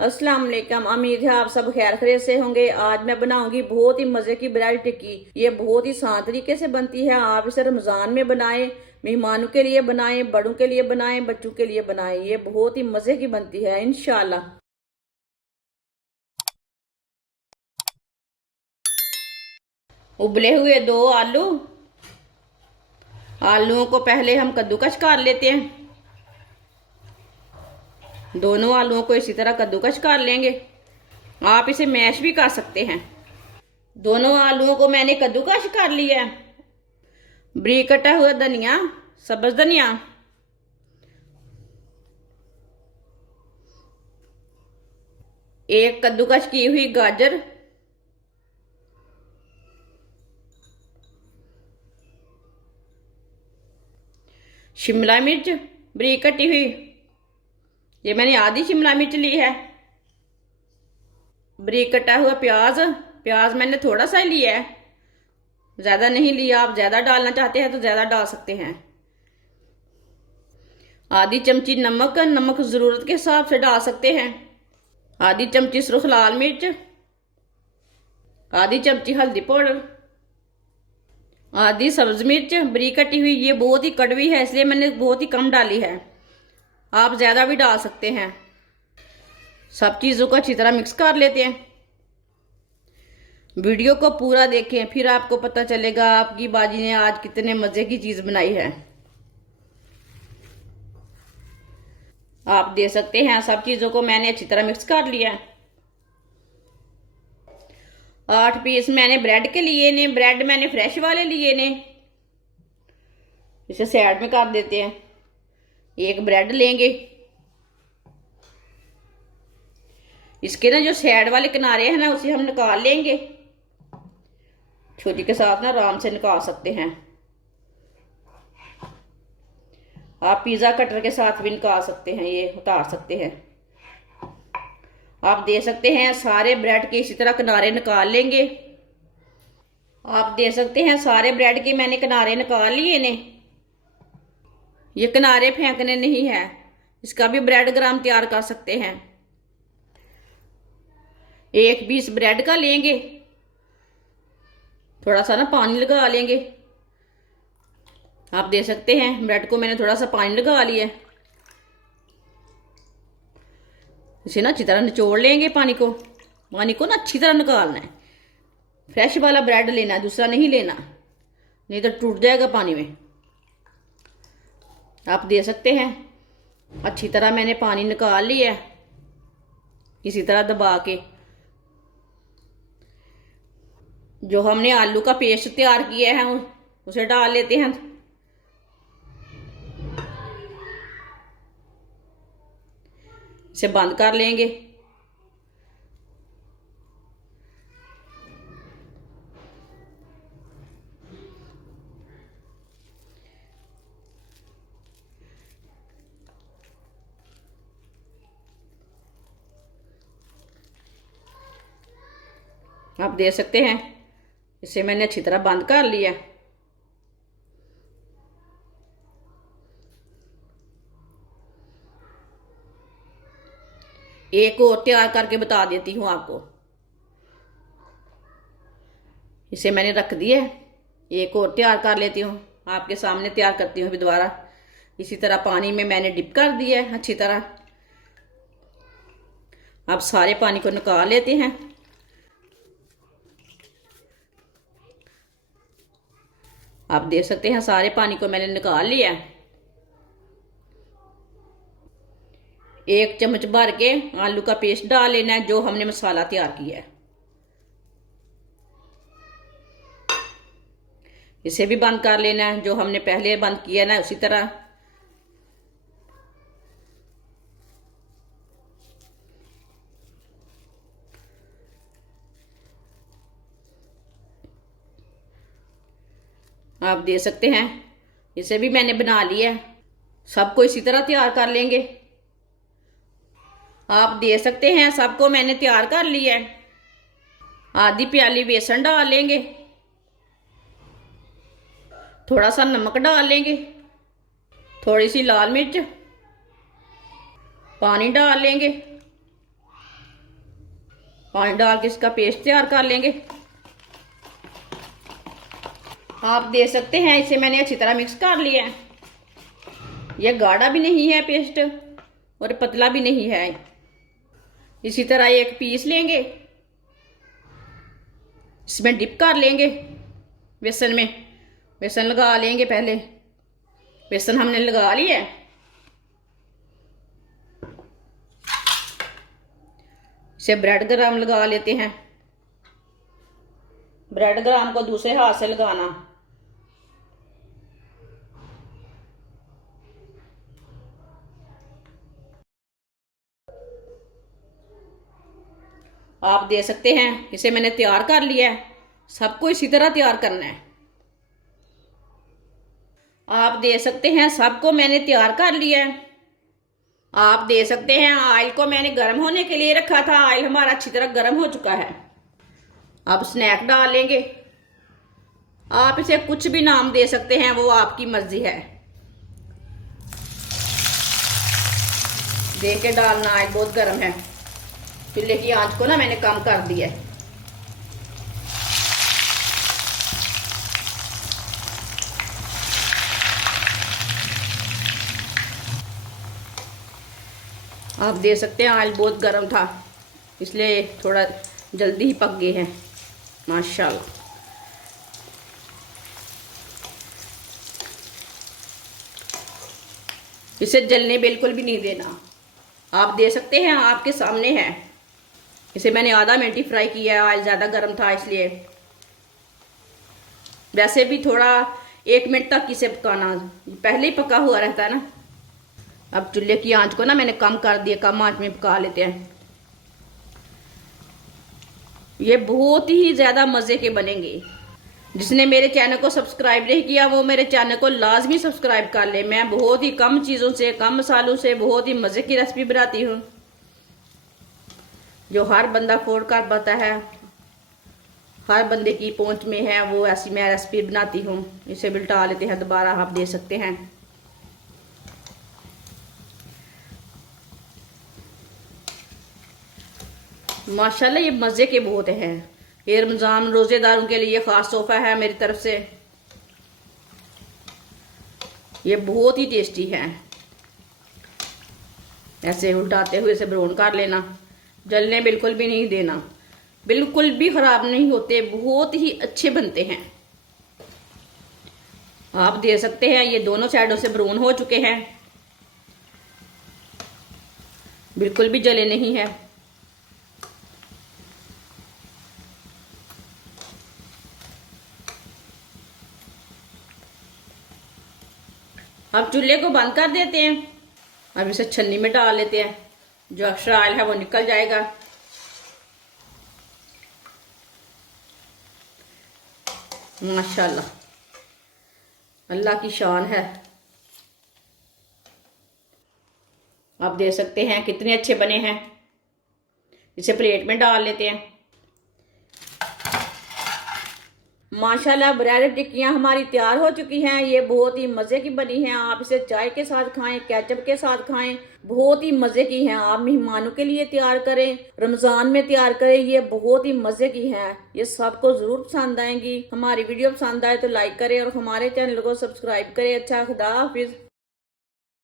अस्सलाम वालेकुम। उम्मीद है आप सब खैर खैरियत से होंगे। आज मैं बनाऊंगी बहुत ही मजे की ब्रेड टिक्की। ये बहुत ही आसान तरीके से बनती है। आप इसे रमजान में बनाएं, मेहमानों के लिए बनाएं, बड़ों के लिए बनाएं, बच्चों के लिए बनाएं। ये बहुत ही मजे की बनती है इंशाल्लाह। उबले हुए 2 आलू। आलूओं को पहले हम कद्दूकस कर लेते हैं। दोनों आलूओं को इसी तरह कद्दूकस कर लेंगे। आप इसे मैश भी कर सकते हैं। दोनों आलूओं को मैंने कद्दूकस कर लिया है। बारीक कटा हुआ धनिया, सब्ज धनिया, एक कद्दूकस की हुई गाजर, शिमला मिर्च बारीक कटी हुई, ये मैंने आधी शिमला मिर्च ली है। बारीक कटा हुआ प्याज, प्याज मैंने थोड़ा सा ही लिया है, ज़्यादा नहीं लिया। आप ज़्यादा डालना चाहते हैं तो ज़्यादा डाल सकते हैं। आधी चमची नमक, नमक ज़रूरत के हिसाब से डाल सकते हैं। आधी चमची सुर्ख लाल मिर्च, आधी चमची हल्दी पाउडर, आधी सब्ज मिर्च बारीक कटी हुई। ये बहुत ही कड़वी है इसलिए मैंने बहुत ही कम डाली है। आप ज़्यादा भी डाल सकते हैं। सब चीज़ों को अच्छी तरह मिक्स कर लेते हैं। वीडियो को पूरा देखें, फिर आपको पता चलेगा आपकी बाजी ने आज कितने मज़े की चीज़ बनाई है। आप दे सकते हैं। सब चीज़ों को मैंने अच्छी तरह मिक्स कर लिया। 8 पीस मैंने ब्रेड के लिए ने, ब्रेड मैंने फ्रेश वाले लिए ने। इसे साइड में कर देते हैं। एक ब्रेड लेंगे, इसके ना जो साइड वाले किनारे हैं ना उसे हम निकाल लेंगे। छुरी के साथ ना आराम से निकाल सकते हैं। आप पिज़्ज़ा कटर के साथ भी निकाल सकते हैं, ये उतार सकते हैं। आप दे सकते हैं। सारे ब्रेड के इसी तरह किनारे निकाल लेंगे। आप दे सकते हैं। सारे ब्रेड के मैंने किनारे निकाल लिए ने। ये किनारे फेंकने नहीं है, इसका भी ब्रेड ग्राम तैयार कर सकते हैं। एक पीस ब्रेड का लेंगे, थोड़ा सा ना पानी लगा लेंगे। आप दे सकते हैं। ब्रेड को मैंने थोड़ा सा पानी लगा लिया है। इसे ना अच्छी तरह निचोड़ लेंगे। पानी को ना अच्छी तरह निकालना है। फ्रेश वाला ब्रेड लेना है, दूसरा नहीं लेना, नहीं तो टूट जाएगा पानी में। आप दे सकते हैं। अच्छी तरह मैंने पानी निकाल लिया है, इसी तरह दबा के। जो हमने आलू का पेस्ट तैयार किया है उसे डाल लेते हैं। इसे बंद कर लेंगे। आप दे सकते हैं। इसे मैंने अच्छी तरह बंद कर लिया। एक और तैयार करके बता देती हूँ आपको। इसे मैंने रख दिया है। एक और तैयार कर लेती हूँ, आपके सामने तैयार करती हूँ अभी दोबारा। इसी तरह पानी में मैंने डिप कर दिया है अच्छी तरह। अब सारे पानी को निकाल लेते हैं। आप देख सकते हैं सारे पानी को मैंने निकाल लिया। 1 चम्मच भर के आलू का पेस्ट डाल लेना है जो हमने मसाला तैयार किया है। इसे भी बंद कर लेना है, जो हमने पहले बंद किया ना उसी तरह। आप दे सकते हैं। इसे भी मैंने बना लिया है। सबको इसी तरह तैयार कर लेंगे। आप दे सकते हैं। सबको मैंने तैयार कर लिया है। आधी प्याली बेसन डाल लेंगे, थोड़ा सा नमक डाल लेंगे, थोड़ी सी लाल मिर्च, पानी डाल लेंगे। पानी डाल के इसका पेस्ट तैयार कर लेंगे। आप देख सकते हैं इसे मैंने अच्छी तरह मिक्स कर लिया है। यह गाढ़ा भी नहीं है पेस्ट और पतला भी नहीं है। इसी तरह एक पीस लेंगे, इसमें डिप कर लेंगे बेसन में। बेसन लगा लेंगे पहले। बेसन हमने लगा लिया है। इसे ब्रेड ग्राम लगा लेते हैं। ब्रेड ग्राम को दूसरे हाथ से लगाना। आप देख सकते हैं इसे मैंने तैयार कर लिया है। सबको इसी तरह तैयार करना है। आप देख सकते हैं सबको मैंने तैयार कर लिया है। आप देख सकते हैं ऑयल को मैंने गर्म होने के लिए रखा था। ऑयल हमारा अच्छी तरह गर्म हो चुका है। अब स्नैक डाल लेंगे। आप इसे कुछ भी नाम दे सकते हैं, वो आपकी मर्जी है। देख के डालना, ऑयल बहुत गर्म है। चूल्हे की आंच को ना मैंने कम कर दिया है। आप देख सकते हैं ऑयल बहुत गर्म था, इसलिए थोड़ा जल्दी ही पक गए हैं माशाल्लाह। इसे जलने बिल्कुल भी नहीं देना। आप देख सकते हैं आपके सामने है। इसे मैंने आधा मिनट ही फ्राई किया है। ऑयल ज़्यादा गर्म था इसलिए। वैसे भी थोड़ा 1 मिनट तक इसे पकाना, पहले ही पका हुआ रहता है ना। अब चूल्हे की आंच को ना मैंने कम कर दिया। कम आंच में पका लेते हैं। ये बहुत ही ज़्यादा मज़े के बनेंगे। जिसने मेरे चैनल को सब्सक्राइब नहीं किया वो मेरे चैनल को लाजमी सब्सक्राइब कर ले। मैं बहुत ही कम चीज़ों से, कम मसालों से बहुत ही मज़े की रेसिपी बनाती हूँ, जो हर बंदा अफोर्ड कर पाता है, हर बंदे की पहुंच में है। वो ऐसी मैं रेसिपी बनाती हूँ। इसे बिल्टा लेते हैं दोबारा। आप देख सकते हैं माशाल्लाह ये मज़े के बहुत हैं। ये रमज़ान रोज़ेदारों के लिए ख़ास तोहफा है मेरी तरफ से। ये बहुत ही टेस्टी है। ऐसे उल्टाते हुए इसे ब्राउन कर लेना। जलने बिल्कुल भी नहीं देना। बिल्कुल भी ख़राब नहीं होते, बहुत ही अच्छे बनते हैं। आप देख सकते हैं ये दोनों साइडों से ब्राउन हो चुके हैं, बिल्कुल भी जले नहीं है। अब चूल्हे को बंद कर देते हैं। अब इसे छन्नी में डाल लेते हैं। जो एक्स्ट्रा ऑयल है वो निकल जाएगा। माशाल्लाह अल्लाह की शान है। आप देख सकते हैं कितने अच्छे बने हैं। इसे प्लेट में डाल लेते हैं। माशाल्लाह ब्रेड टिक्कियाँ हमारी तैयार हो चुकी हैं। ये बहुत ही मज़े की बनी हैं। आप इसे चाय के साथ खाएं, केचप के साथ खाएं, बहुत ही मज़े की हैं। आप मेहमानों के लिए तैयार करें, रमज़ान में तैयार करें। ये बहुत ही मज़े की हैं। ये सबको ज़रूर पसंद आएंगी। हमारी वीडियो पसंद आए तो लाइक करें और हमारे चैनल को सब्सक्राइब करें। अच्छा, खुदा हाफिज़।